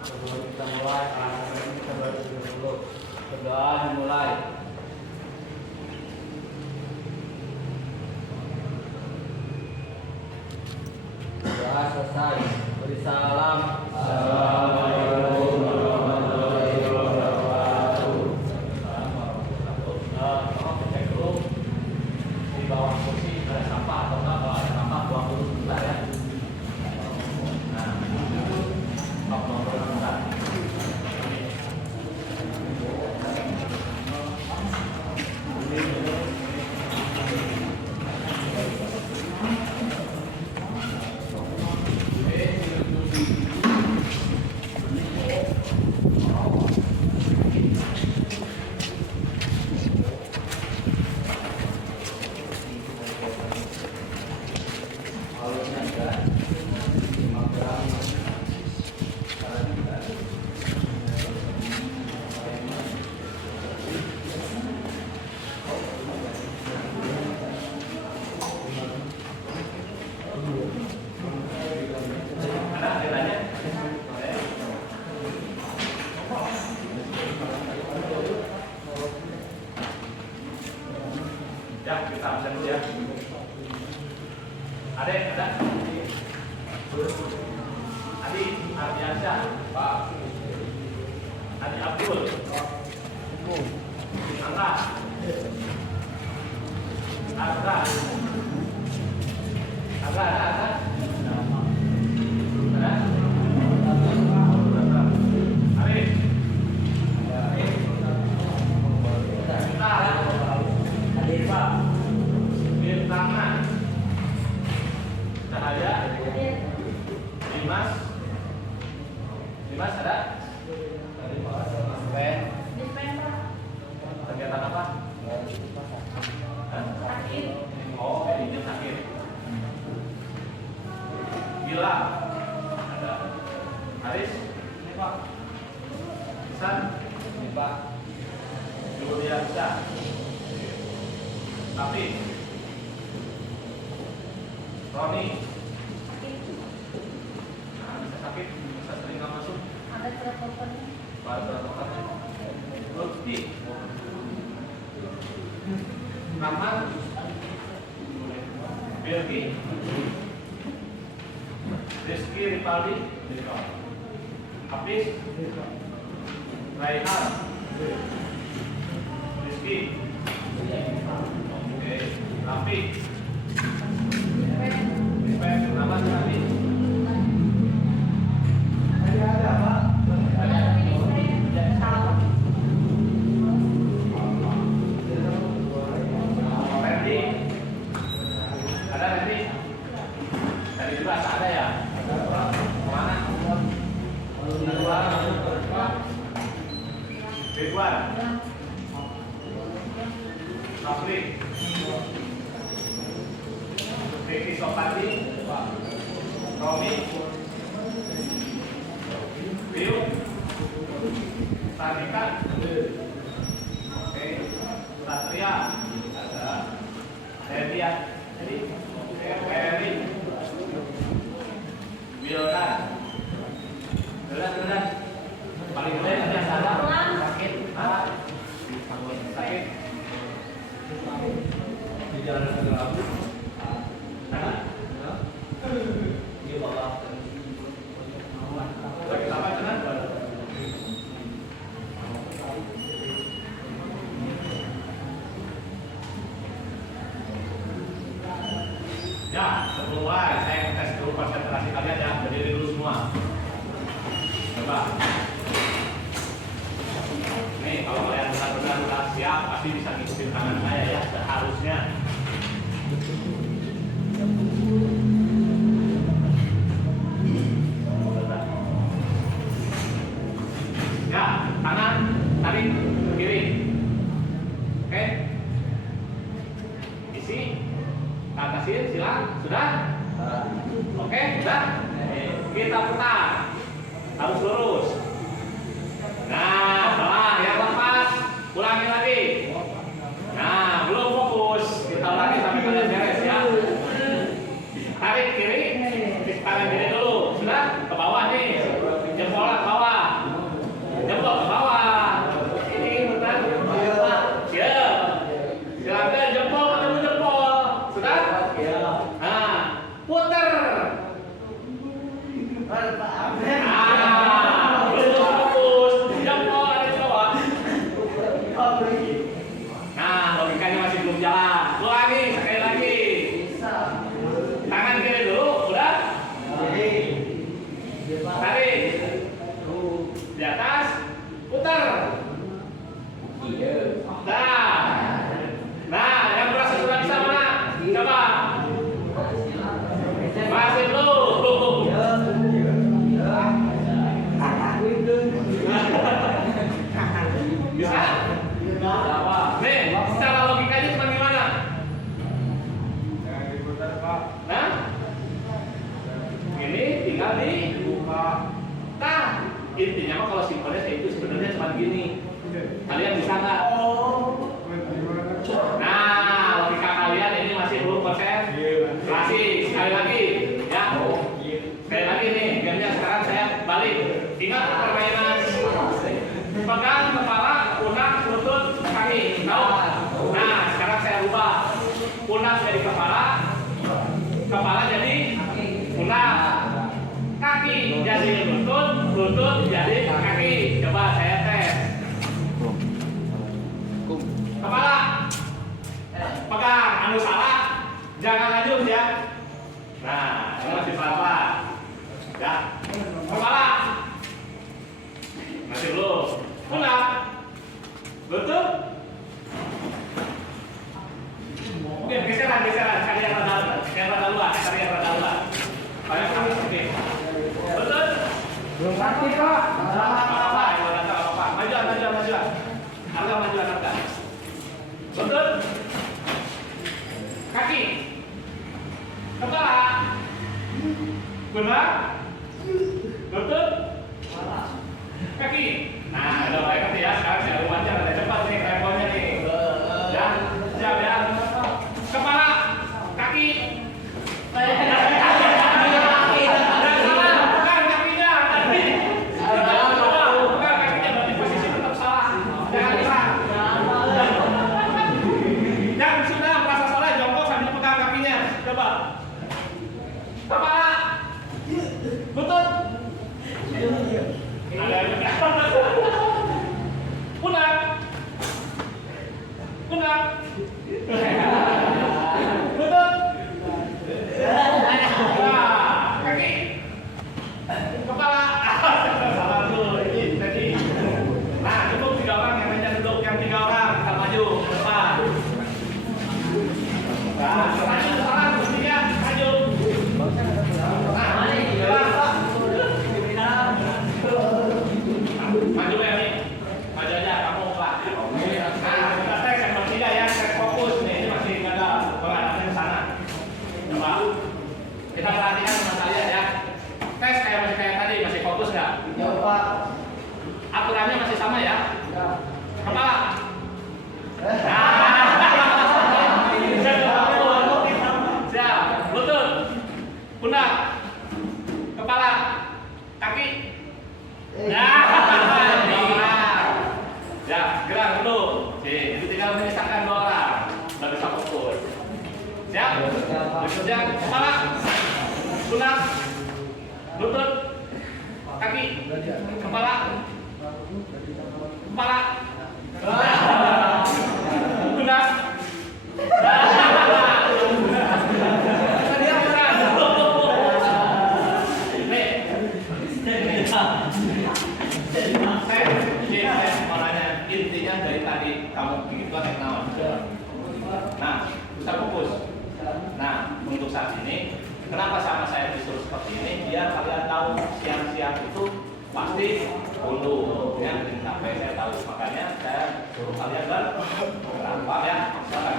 Sebelum kita mulai, ini kita baru dulu. Berdoa dimulai. Doa selesai. Beri salam. Assalamualaikum warahmatullahi wabarakatuh. Tolong cek dulu di bawah kursi ada sampah atau enggak. Kalau ada sampah buang dulu sebentar ya. Nah, buang dulu sebentar. Ya, kita absen dulu ya. Ada? Adi Ardiansyah, Pak. Adi Abdul, Angga, Azra, ada? Arif, Hadir Pak. Birtangan, Cahaya, Dimas ada? Kegiatan apa? Sakit. Oh, ini sakit. Gila ada. Haris, ini Pak. Isan, ini Pak. Juliansa. Tapi Roni, nah, bisa sakit, bisa sering nggak masuk. Ada protokol. Lutfi, Rahman, Belgi, Rizky Ripaldi, Hafiz, Raihan, Rizky, oke, Rafi, nama Rafi. Ada apa? Ada Randy? Tadi juga ada ya? Kemana? Ridwan, Nafri, Ricky Sopati, Romi, Biu, Tanika, oke, Satria, ada, Hedian, jadi, Heri, Wildan, paling gede tadi yang salah, sakit, sakit, di jalan ke Labu, di bawah, sakit apa cuman? Ya, sebelum mulai saya tes dulu konsentrasi kalian ya, berdiri dulu semua. Coba. Nih, kalau kalian benar-benar sudah siap, pasti bisa ngikutin tangan saya ya, seharusnya. Ya, kanan, tarik ke kiri. Oke. Isi. Kasihin, silang. Sudah? Oke, sudah? Kita putar. Harus lurus. Nah, salah. Yang lepas. Ulangi lagi. Nah, belum fokus. Kita ulangi sampai kalian beres ya. Tarik kiri. Tarik kiri dulu. Sudah? Ke bawah nih. Jempolnya ke bawah. di atas, putar. Nah, yang merasa sudah bisa mana? Coba. Masih belum. Bisa? Nih, secara logikanya cuma gimana? Nah, ini tinggal dibuka. Nah, intinya mah kalau simpelnya itu sebenarnya cuma gini. Kalian bisa nggak? Nah, logika kalian ini masih belum konsentrasi. Sekali lagi, ya. Sekali lagi nih, gamenya sekarang saya balik. Ingat permainan. Pegang kepala, pundak, lutut, kaki. Tahu? Nah, sekarang saya ubah. Pundak jadi kepala, kepala jadi pundak, kaki jadi lutut, lutut jadi kaki. Coba saya tes. Kepala, pegang, anu salah, jangan lanjut ya. Nah, ini masih pelan-pelan. Ya, kepala, masih belum. Pundak, lutut. Oke, geseran, cari yang rada luas, Banyak kali oke. Lutut. Belum pasti Pak. Apa? Maju. Agak maju. Lutut. Kaki. Kepala. Pundak. Lutut. Kaki. Nah, udah baik ya. Sekarang saya wajar ada cepat nih temponya nih. Ya, siap ya. Kepala, kaki. Kita perhatikan sama saya ya. Tes masih kayak tadi, masih fokus nggak? Ya Pak. Aturannya masih sama ya? Ya. Kepala. Siap. Lutut. Pundak. Kepala. Kaki. Ya, gerak dulu. Jadi tinggal menyisakan 2 orang. Baru bisa fokus. Siap? Bekerja. Kepala. Pundak. Lutut. Kaki. Kepala. Pundak. Intinya dari tadi kamu begitu naon. Nah, bisa fokus. Nah, untuk saat ini, kenapa sama saya disuruh seperti ini? Biar kalian tahu siang-siang itu pasti unduh. Ya, sampai saya tahu. Makanya saya suruh kalian berapa ya? Silakan.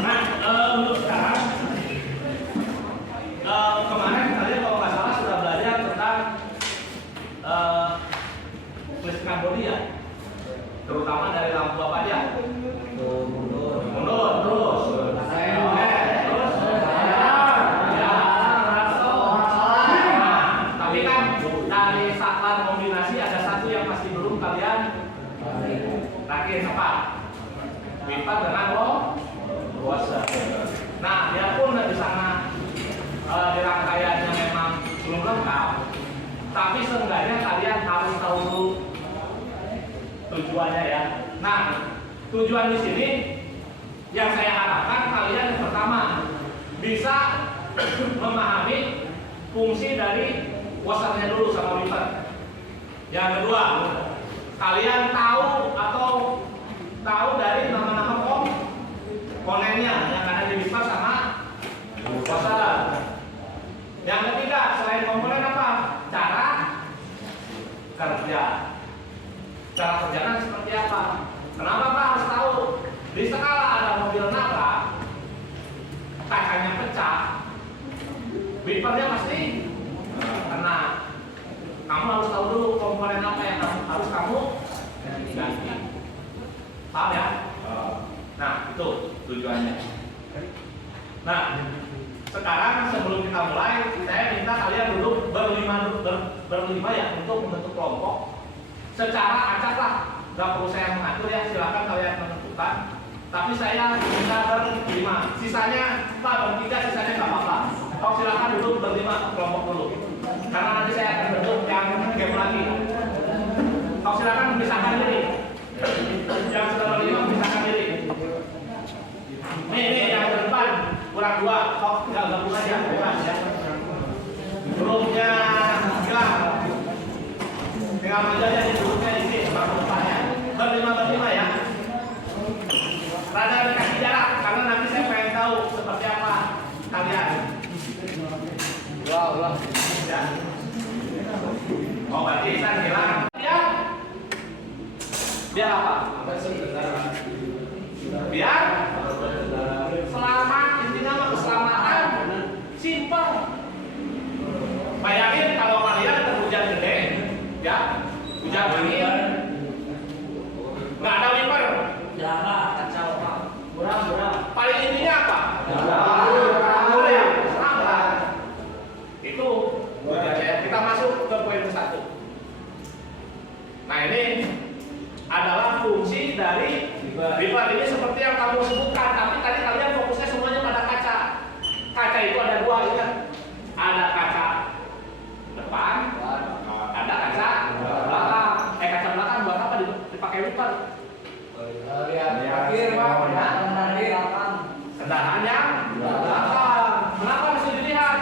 Nah, untuk sekarang kemarin kalian kalau nggak salah sudah belajar tentang listrik bodi ya, terutama dari lampu apa aja? Mundur terus. Tapi kan dari saklar kombinasi ada satu yang pasti belum kalian rakit apa? Pipa dengan washer. Nah, biarpun di sana di rangkaiannya memang belum lengkap, tapi seenggaknya kalian harus tahu dulu tujuannya ya. Nah, tujuan di sini yang saya harapkan kalian yang pertama bisa memahami fungsi dari wasarnya dulu sama wiper. Yang kedua, kalian tahu atau tahu dari nama-nama komponennya yang ada di wiper sama wasar. Yang ketiga, selain komponen apa? Cara kerja. Cara kerjanya seperti apa? Kenapa Pak harus tahu? Di skala ada mobil nabrak, kacanya pecah, wipernya pasti kena. Kamu harus tahu dulu komponen apa yang harus kamu ganti. Paham ya? Nah, itu tujuannya. Nah, sekarang sebelum kita mulai, saya minta kalian duduk berlima ya untuk membentuk kelompok. Secara acak lah, nggak perlu saya mengatur ya, silakan kalian menentukan. Tapi saya minta berlima. Sisanya Pak bertiga, sisanya nggak apa-apa. Kau silakan duduk berlima kelompok dulu. Karena nanti saya akan bentuk yang game lagi. Kau silakan memisahkan diri. Yang sudah berlima memisahkan diri. Nih yang depan kurang dua. Kau tinggal gabung aja, bebas ya. Grupnya hilang. Tinggal maju aja di grupnya isi sama depannya. Berlima ya. Rada kasih jarak karena nanti saya pengen tahu seperti apa kalian. Wow. Ya. Oh, berarti saya hilang. Biar apa? Biar selamat, intinya mah keselamatan. Simpel. Bayangin kalau kalian hujan gede, ya, hujan angin, nggak ada wiper. Kacau Pak. Buram. Paling intinya apa? Ya, selamat. Itu kita masuk ke poin ke-1. Nah, ini adalah fungsi dari wiper ini seperti yang kamu sebutkan, tapi tadi kalian fokusnya semuanya pada kaca. Kaca itu ada dua, ingat. Ada kaca depan, ada kaca belakang. Kaca belakang buat apa dipakai wiper? Akhir Pak. Kendaraan yang belakang. Kenapa mesti dilihat?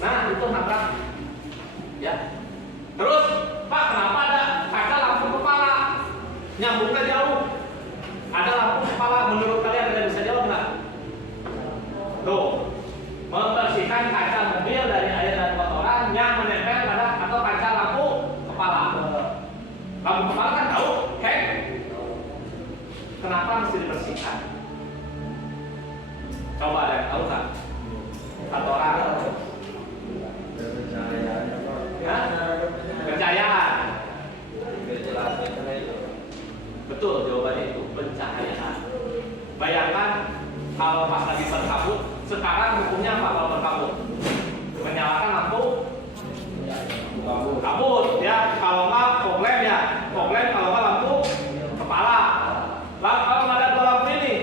Nah, itu nabrak. Ya. Terus, Pak, kenapa ada kaca lampu kepala? Nyambungnya jauh. Ada lampu kepala, menurut kalian ada bisa jawab nggak? Tuh, membersihkan kaca mobil dari air dan kotoran yang menempel pada atau kaca lampu kepala. Lampu kepala kan tahu, hek. Kenapa mesti dibersihkan? Coba ada yang tahu nggak? Atau orang? Ya? Pencahayaan. Betul, jawabannya itu pencahayaan. Bayangkan kalau pas lagi berkabut, sekarang hukumnya apa kalau berkabut? Menyalakan lampu kabut, ya. Kalau nggak problem ya, problem kalau nggak lampu kepala. Lalu kalau nggak ada dua lampu ini,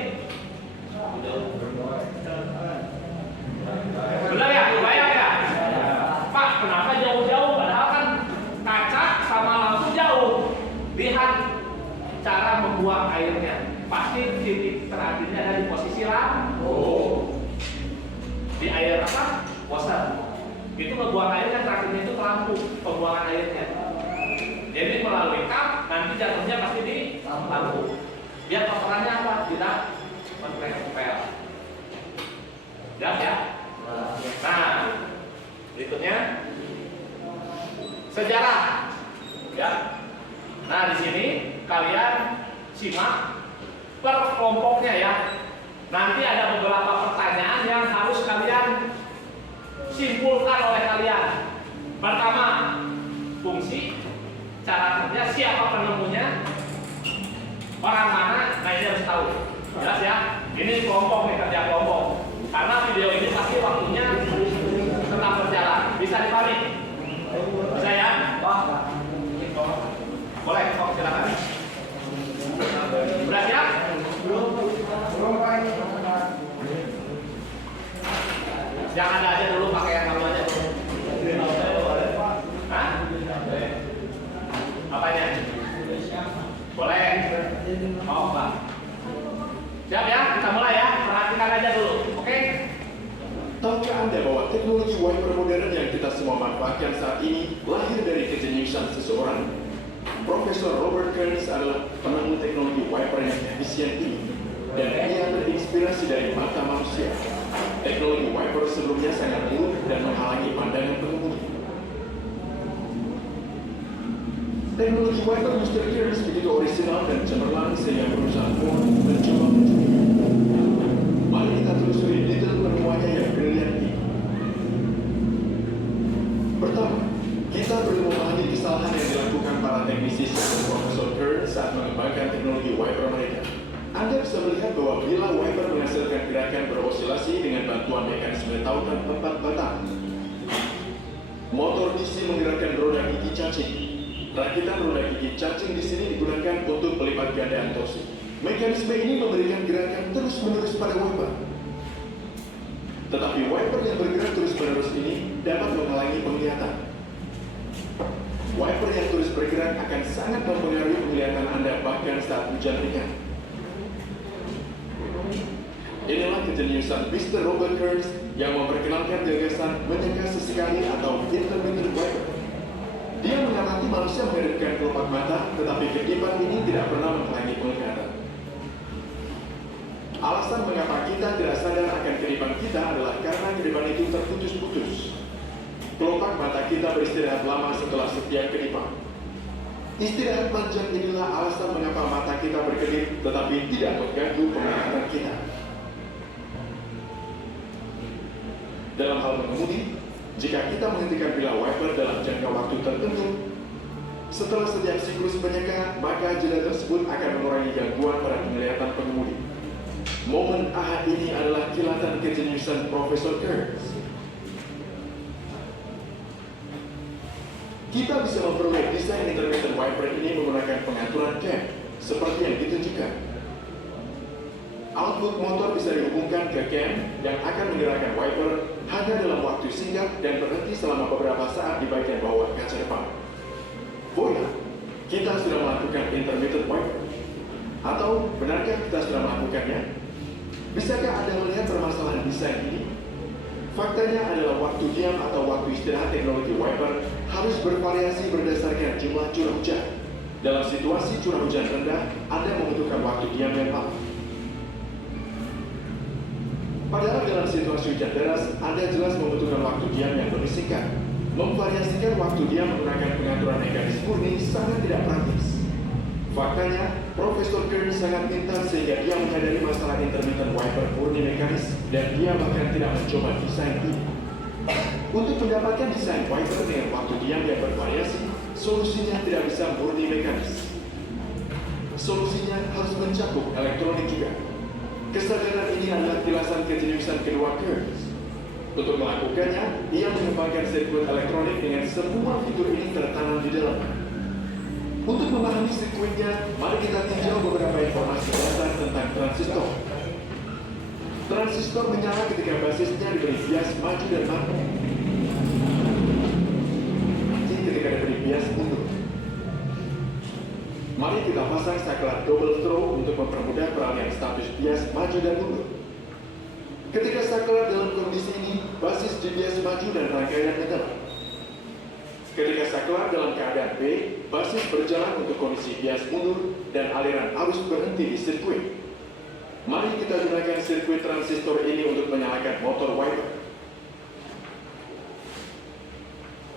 benar ya, bayang ya. Pak, kenapa jauh-jauh? Padahal kan kaca sama lampu jauh. Lihat cara membuang airnya. Pasti titik terakhirnya ada di posisi lampu. Di air apa? Washer. Itu ngebuang airnya terakhirnya itu ke lampu, pembuangan airnya. Jadi melalui kap, nanti jatuhnya pasti di lampu. Biar kotorannya apa? Tidak menempel. Jelas ya? Nah, berikutnya sejarah. Ya. Nah, di sini kalian simak per kelompoknya ya. Nanti ada beberapa pertanyaan yang harus kalian simpulkan oleh kalian. Pertama, fungsi, cara kerja, siapa penemunya, orang mana, nah ini harus tahu. Jelas ya? Ini kelompok nih, kerja kelompok. Karena video ini pasti waktunya tetap berjalan. Bisa dipahami? Bisa ya? Boleh, kok silakan. Udah siap? Belum Pak. Yang ada aja dulu, pakai yang kamu aja dulu. Hah? Apanya? Boleh. Oh, Pak. Siap ya? Kita mulai ya. Perhatikan aja dulu. Teknologi wiper modern yang kita semua manfaatkan saat ini lahir dari kejeniusan seseorang. Profesor Robert Kearns adalah penemu teknologi wiper yang efisien ini, dan ia terinspirasi dari mata manusia. Teknologi wiper sebelumnya sangat buruk dan menghalangi pandangan pengemudi. Teknologi wiper Mr. Kearns begitu orisinal dan cemerlang sehingga perusahaan Ford mencoba mencurinya. Mari kita telusuri detail penemuannya yang brilian ini. Pertama, kita perlu memahami kesalahan yang dilakukan para teknisi seperti Profesor Kearns saat mengembangkan teknologi wiper mereka. Anda bisa melihat bahwa bila wiper menghasilkan gerakan berosilasi dengan bantuan mekanisme tautan 4 batang. Motor DC menggerakkan roda gigi cacing. Rakitan roda gigi cacing di sini digunakan untuk pelipat gandaan torsi. Mekanisme ini memberikan gerakan terus-menerus pada wiper. Tetapi wiper yang bergerak terus-menerus ini dapat menghalangi penglihatan. Wiper yang terus bergerak akan sangat mempengaruhi penglihatan Anda bahkan saat hujan ringan. Inilah kejeniusan Mr. Robert Kearns yang memperkenalkan gagasan menyeka sesekali atau intermittent wiper. Dia mengamati manusia menghidupkan kelopak mata, tetapi kedipan ini tidak pernah menghalangi penglihatan. Alasan mengapa kita tidak sadar akan kedipan kita adalah karena kedipan itu terputus-putus. Kelopak mata kita beristirahat lama setelah setiap kedipan. Istirahat panjang inilah alasan mengapa mata kita berkedip tetapi tidak mengganggu penglihatan kita. Dalam hal mengemudi, jika kita menghentikan bilah wiper dalam jangka waktu tertentu, setelah setiap siklus penyeka, maka jeda tersebut akan mengurangi gangguan pada penglihatan pengemudi. Momen aha ini adalah kilatan kejeniusan Profesor Kearns. Kita bisa memperoleh desain intermittent wiper ini menggunakan pengaturan cam, seperti yang ditunjukkan. Output motor bisa dihubungkan ke cam yang akan menggerakkan wiper hanya dalam waktu singkat dan berhenti selama beberapa saat di bagian bawah kaca depan. Voila, kita sudah melakukan intermittent wiper. Atau benarkah kita sudah melakukannya? Bisakah Anda melihat permasalahan desain ini? Faktanya adalah waktu diam atau waktu istirahat teknologi wiper harus bervariasi berdasarkan jumlah curah hujan. Dalam situasi curah hujan rendah, Anda membutuhkan waktu diam yang lama. Padahal dalam situasi hujan deras, Anda jelas membutuhkan waktu diam yang lebih singkat. Memvariasikan waktu diam menggunakan pengaturan mekanis murni sangat tidak praktis. Faktanya, Profesor Kearns sangat pintar sehingga dia menyadari masalah intermittent wiper murni mekanis dan dia bahkan tidak mencoba desain ini. Untuk mendapatkan desain wiper dengan waktu diam yang bervariasi, solusinya tidak bisa murni mekanis. Solusinya harus mencakup elektronik juga. Kesadaran ini adalah kilasan kejeniusan kedua Kearns. Untuk melakukannya, ia mengembangkan sirkuit elektronik dengan semua fitur ini tertanam di dalamnya. Untuk memahami sirkuitnya, mari kita tinjau beberapa informasi dasar tentang transistor. Transistor menyala ketika basisnya diberi bias maju dan mati. Mati ketika diberi bias mundur. Mari kita pasang saklar double throw untuk mempermudah peralihan status bias maju dan mundur. Ketika saklar dalam kondisi ini, basis dibias maju dan rangkaian menyala. Ketika saklar dalam keadaan B, basis berjalan untuk kondisi bias mundur dan aliran arus berhenti di sirkuit. Mari kita gunakan sirkuit transistor ini untuk menyalakan motor wiper.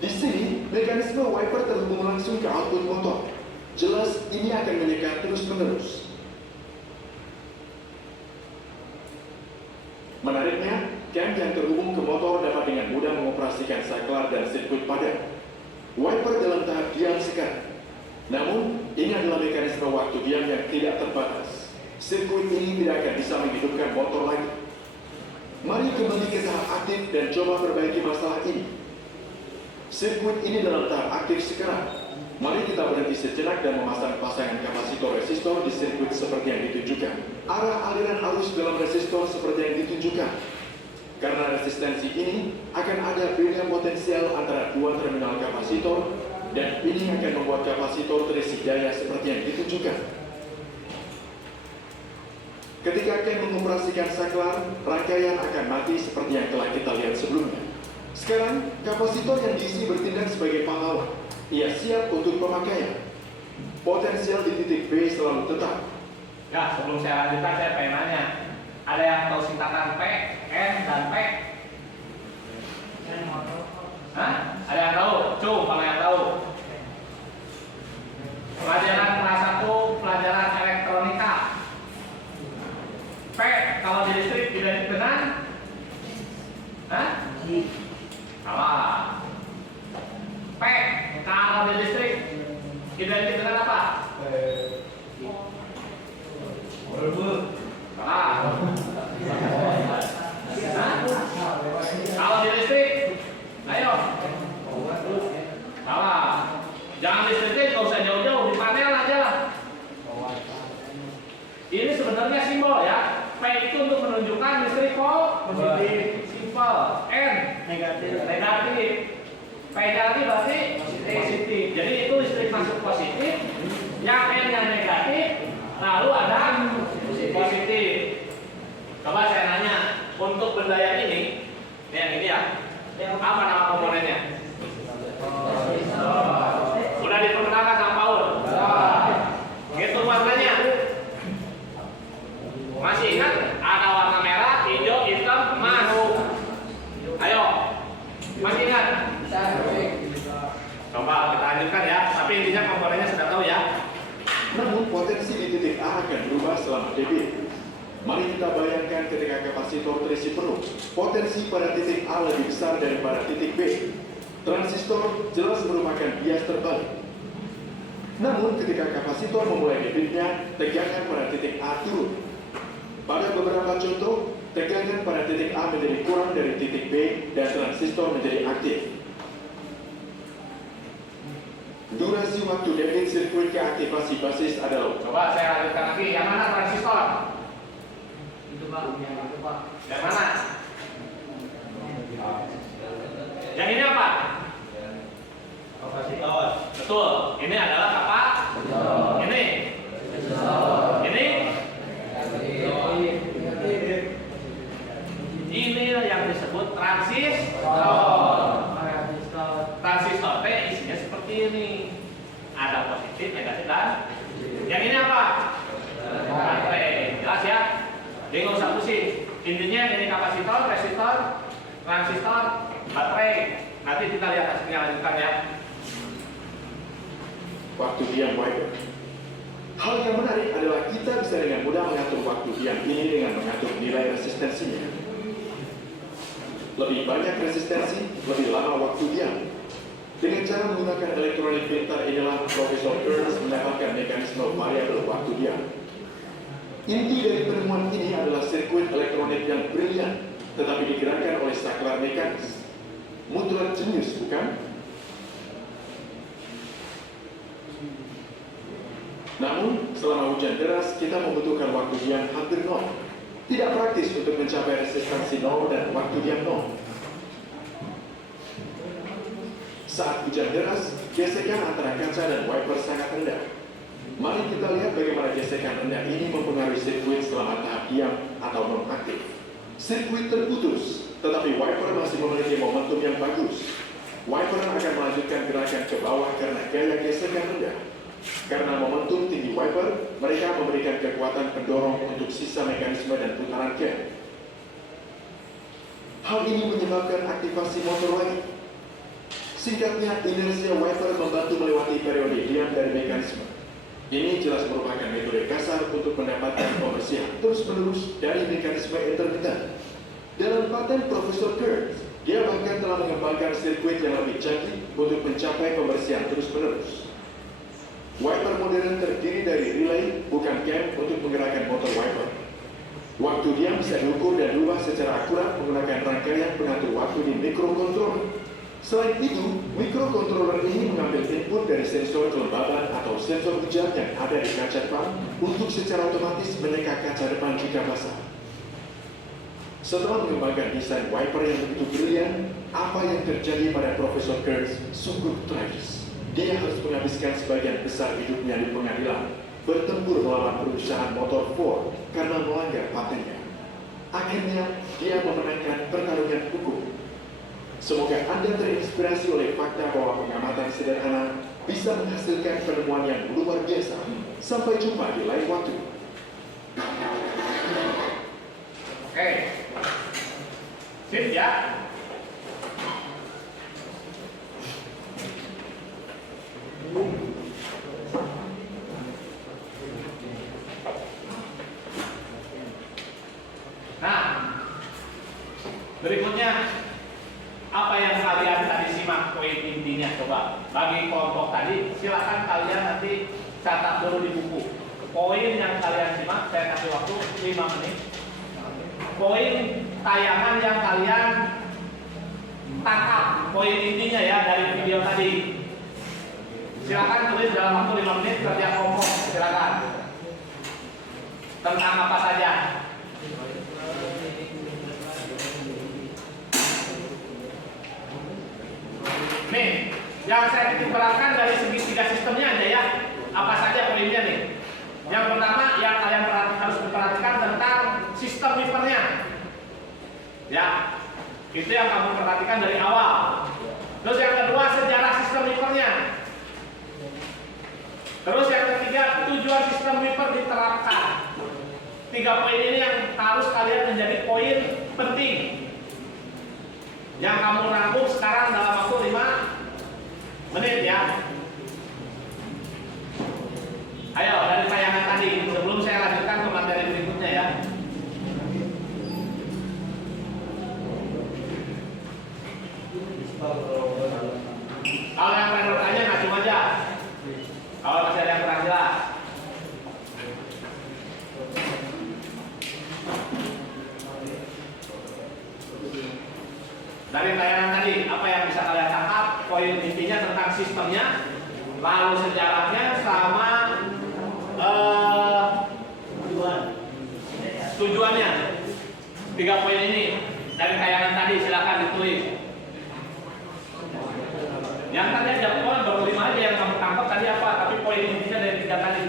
Di sini, mekanisme wiper terhubung langsung ke output motor. Jelas, ini akan menyeka terus-menerus. Menariknya, cam yang terhubung ke motor dapat dengan mudah mengoperasikan saklar dan sirkuit padat. Wiper dalam tahap diam sekarang. Namun, ini adalah mekanisme waktu diam yang tidak terbatas. Sirkuit ini tidak akan bisa menghidupkan motor lagi. Mari kembali ke tahap aktif dan coba perbaiki masalah ini. Sirkuit ini dalam tahap aktif sekarang. Mari kita berhenti sejenak dan memasang pasangan kapasitor resistor di sirkuit seperti yang ditunjukkan. Arah aliran arus dalam resistor seperti yang ditunjukkan. Karena resistensi ini akan ada beda potensial antara dua terminal kapasitor dan ini akan membuat kapasitor terisi daya seperti yang ditunjukkan. Ketika cam mengoperasikan saklar, rangkaian akan mati seperti yang telah kita lihat sebelumnya. Sekarang, kapasitor yang diisi bertindak sebagai pahlawan. Ia siap untuk pemakaian. Potensial di titik B selalu tetap. Ya, sebelum saya lanjutkan, saya pengen nanya. Ada yang tahu singkatan P, N, dan P? Hah? Ada yang tahu? Cung, kalau yang tahu. Pelajaran kelas 1, pelajaran elektronika. P, kalau di listrik identik dengan? Hah? Salah. P, kalau di listrik identik dengan apa? Salah. Hah? Kalau di listrik, ayo. Salah. Jangan listrik, nggak usah jauh-jauh, di panel aja. Ini sebenarnya simbol ya. P itu untuk menunjukkan listrik positif, simpel. N negatif. P lagi berarti positif. Jadi itu listrik masuk positif. Yang N yang negatif, lalu ada positif. Coba saya nanya, untuk benda yang ini yang ini ya, apa nama komponennya? Sudah diperkenalkan sama Paul? Itu warnanya. Masih ingat? Ada warna merah, hijau, hitam, emas. Ayo, masih ingat? Coba kita lanjutkan ya. Tapi intinya komponennya sudah tahu ya. Namun potensi di titik A akan berubah selama dB. Mari kita bayangkan ketika kapasitor terisi penuh, potensi pada titik A lebih besar daripada titik B. Transistor jelas merupakan bias terbalik. Namun ketika kapasitor memulai debitnya, tegangan pada titik A turun. Pada beberapa contoh, tegangan pada titik A menjadi kurang dari titik B dan transistor menjadi aktif. Durasi waktu debit sirkuit keaktifasi basis adalah. Coba saya lanjutkan lagi. Yang mana transistor? Itu Pak, itu Pak. Yang mana? Yang ini apa? Kapasitor. Betul. Ini adalah apa? Ini. Ini. Ini yang disebut transistor. Transistor T isinya seperti ini. Ada positif, negatif, dan yang ini apa? Baterai. Jelas ya? Jadi nggak usah pusing. Intinya ini kapasitor, resistor, transistor, baterai. Nanti kita lihat hasilnya, lanjutkan ya. Waktu diam wiper. Hal yang menarik adalah kita bisa dengan mudah mengatur waktu diam ini dengan mengatur nilai resistensinya. Lebih banyak resistensi, lebih lama waktu diam. Dengan cara menggunakan elektronik pintar inilah Profesor Ernst mendapatkan mekanisme variabel waktu diam. Inti dari penemuan ini adalah sirkuit elektronik yang brilian, tetapi digerakkan oleh saklar mekanis. Mutlak jenius, bukan? Namun, selama hujan deras, kita membutuhkan waktu diam hampir nol. Tidak praktis untuk mencapai resistansi nol dan waktu diam nol. Saat hujan deras, gesekan antara kaca dan wiper sangat rendah. Mari kita lihat bagaimana gesekan rendah ini mempengaruhi sirkuit selama tahap diam atau non-aktif. Sirkuit terputus, tetapi wiper masih memiliki momentum yang bagus. Wiper akan melanjutkan gerakan ke bawah karena gaya gesekan rendah. Karena momentum tinggi wiper, mereka memberikan kekuatan pendorong untuk sisa mekanisme dan putaran cam. Hal ini menyebabkan aktivasi motor lagi. Singkatnya, inersia wiper membantu melewati periode diam dari mekanisme. Ini jelas merupakan metode kasar untuk mendapatkan pembersihan terus-menerus dari mekanisme intermittent. Dalam paten Profesor Kurtz, dia bahkan telah mengembangkan sirkuit yang lebih canggih untuk mencapai pembersihan terus-menerus. Wiper modern terdiri dari relay, bukan cam untuk menggerakkan motor wiper. Waktu diam bisa diukur dan diubah secara akurat menggunakan rangkaian pengatur waktu di microcontroller. Selain itu, microcontroller ini mengambil input dari sensor kelembaban atau sensor hujan yang ada di kaca depan untuk secara otomatis menyeka kaca depan jika basah. Setelah mengembangkan desain wiper yang begitu brilian, apa yang terjadi pada Profesor Kurtz sungguh tragis. Dia harus menghabiskan sebagian besar hidupnya di pengadilan, bertempur melawan perusahaan motor Ford karena melanggar patennya. Akhirnya, dia memenangkan pertarungan hukum. Semoga Anda terinspirasi oleh fakta bahwa pengamatan sederhana bisa menghasilkan penemuan yang luar biasa. Sampai jumpa di lain waktu. Oke. Sip ya. Nah, berikutnya apa yang kalian tadi simak poin intinya, coba bagi kelompok tadi silakan kalian nanti catat dulu di buku poin yang kalian simak. Saya kasih waktu 5 menit. Poin tayangan yang kalian tangkap poin intinya ya dari video tadi, silakan tulis dalam waktu 5 menit kerja kelompok. Silakan tentang apa saja. Nih, yang saya titik beratkan dari segi 3 sistemnya aja ya. Apa saja poinnya nih? Yang pertama yang kalian harus perhatikan tentang sistem wipernya. Ya, itu yang kamu perhatikan dari awal. Terus yang kedua sejarah sistem wipernya. Terus yang ketiga tujuan sistem wiper diterapkan. 3 poin ini yang harus kalian menjadi poin penting yang kamu rangkum sekarang dalam waktu 5 menit ya. Ayo dari tayangan tadi sebelum saya lanjutkan ke materi berikutnya ya. Kalau yang pengen bertanya ngacung aja. Kalau masih ada yang kurang jelas. Dari tayangan tadi, apa yang bisa kalian tangkap? Poin intinya tentang sistemnya, lalu sejarahnya, sama tujuannya. 3 poin ini dari tayangan tadi silakan ditulis. Yang tadi aja poin baru 5 aja yang kamu tangkap tadi apa? Tapi poin intinya dari 3 tadi.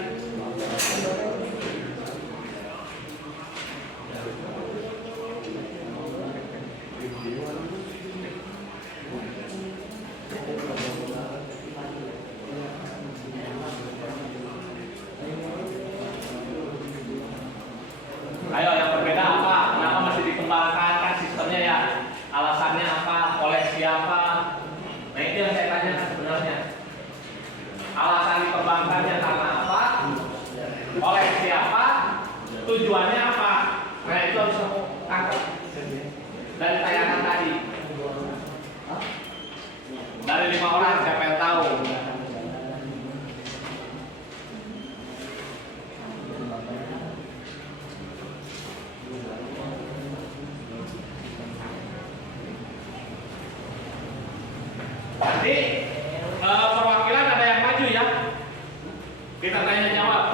Ayo yang berbeda apa? Kenapa masih dikembangkan kan sistemnya ya? Alasannya apa? Oleh siapa? Nah itu yang saya tanya sebenarnya. Alasan dikembangkannya karena apa? Oleh siapa? Tujuannya apa? Nah itu harus kamu tangkap dari tayangan tadi. Dari 5 orang siapa yang tahu? Nanti perwakilan ada yang maju ya. Kita tanya jawab.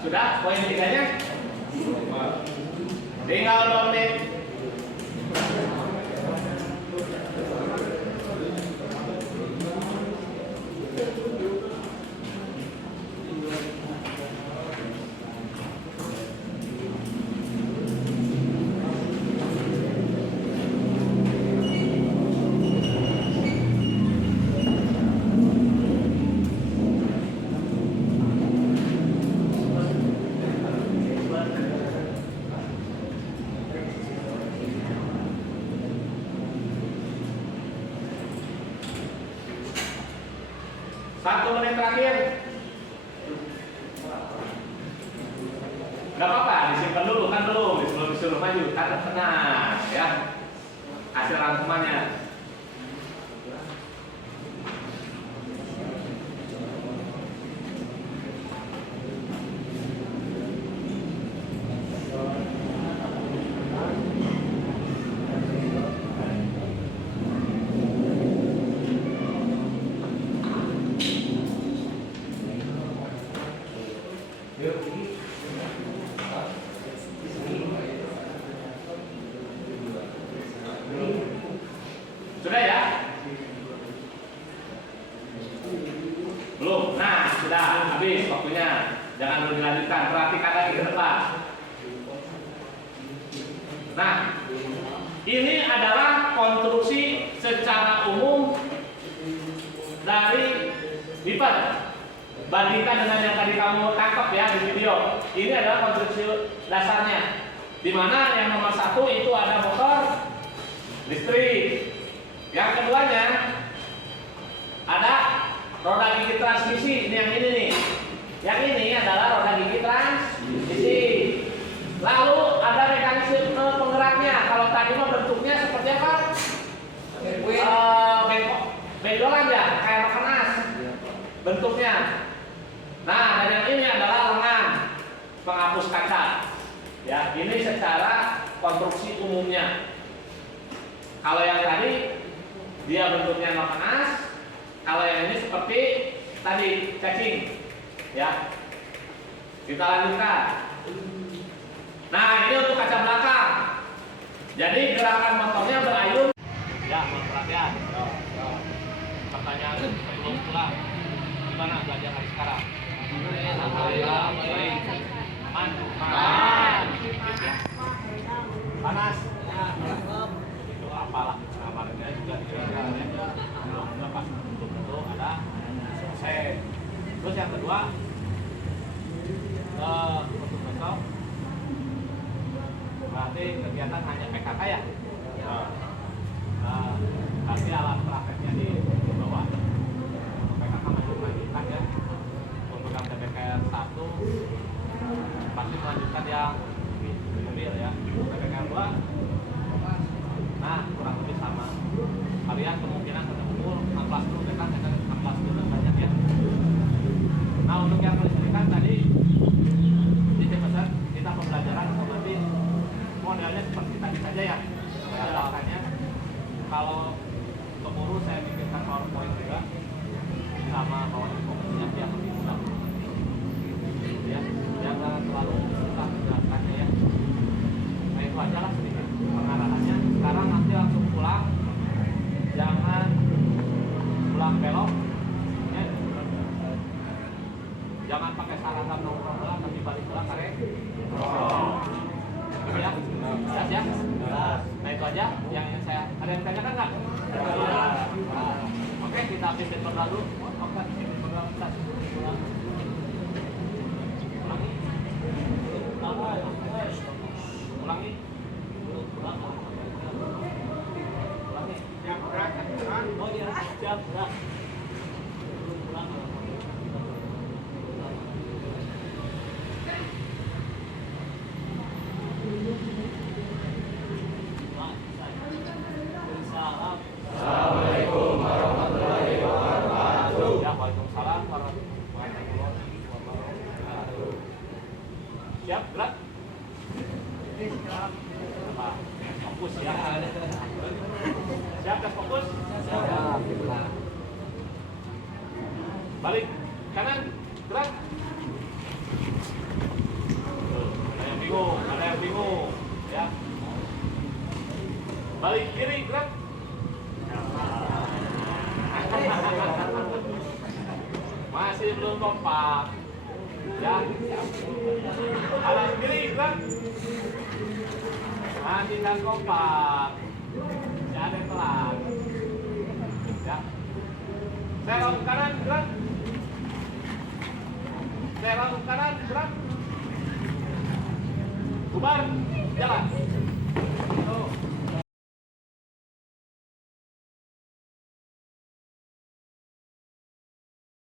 Sudah poin 3-nya? Tinggal 2 menit. Satu menit terakhir. Gak apa-apa, disimpan dulu kan belum, sebelum disuruh maju, kan tenang ya. Hasil rangkumannya. Nah, ini adalah konstruksi secara umum dari lipat. Bandingkan dengan yang tadi kamu tangkap ya di video. Ini adalah konstruksi dasarnya. Di mana yang nomor 1 itu ada motor listrik. Yang keduanya ada roda gigi transmisi. Ini yang ini nih. Yang ini adalah roda gigi transmisi. Lalu ada mekanisme penggeraknya. Kalau tadi mah bentuknya seperti apa? Benjolan ya, kayak panas bentuknya. Nah, dan yang ini adalah lengan penghapus kaca. Ya, ini secara konstruksi umumnya. Kalau yang tadi dia bentuknya panas. Kalau yang ini seperti tadi cacing. Ya, kita lanjutkan. Nah, ini untuk kaca belakang. Jadi gerakan motornya berayun. Ya, perhatian. Pertanyaan sebelum pulang, gimana belajar hari sekarang? Alhamdulillah baik. Aman. Panas. Itu apalah namanya juga belum dapat itu ada selesai. Terus yang kedua untuk besok berarti kegiatan hanya PKK ya? Nanti alat prakteknya di bawah. Untuk PKK masih melanjutkan ya. Untuk yang PPKR 1 pasti melanjutkan yang mobil ya. PPKR 2 nah kurang lebih sama. Kalian kemungkinan ketemu 16 dulu kan 16 dulu banyak ya. Nah untuk yang kelistrikan tadi di pesan kita pembelajaran nanti modelnya seperti tadi saja ya. Makanya kalau keburu saya bikinkan PowerPoint juga sama bawa informasinya biar lebih mudah. Ya, jangan terlalu susah menjelaskannya ya. Nah itu aja lah sedikit pengarahannya. Sekarang nanti langsung pulang, jangan pulang belok. Ya. Jangan pakai sarana nongkrong pulang, tapi balik pulang karek. Ya, jelas ya. Nah itu aja yang ingin saya. Ada yang tanyakan nggak? Oke, kita pimpin berdoa dulu. Oke, pimpin berdoa kita. Ulangi. Yang berat. Oh iya, yang berat. Assalamualaikum warahmatullahi wabarakatuh. Ya, waalaikumsalam warahmatullahi wabarakatuh. Siap, gerak. Fokus ya. Siap, tes fokus. Siap. Balik kanan, gerak. Ada yang bingung, ya. Balik kiri, gerak. Masih belum kompak. Ya. Kanan kiri, gerak. Masih kan kompak. Ya, ada yang telat. Ya. Serong kanan, gerak. Serong kanan, gerak. Bubar, jalan.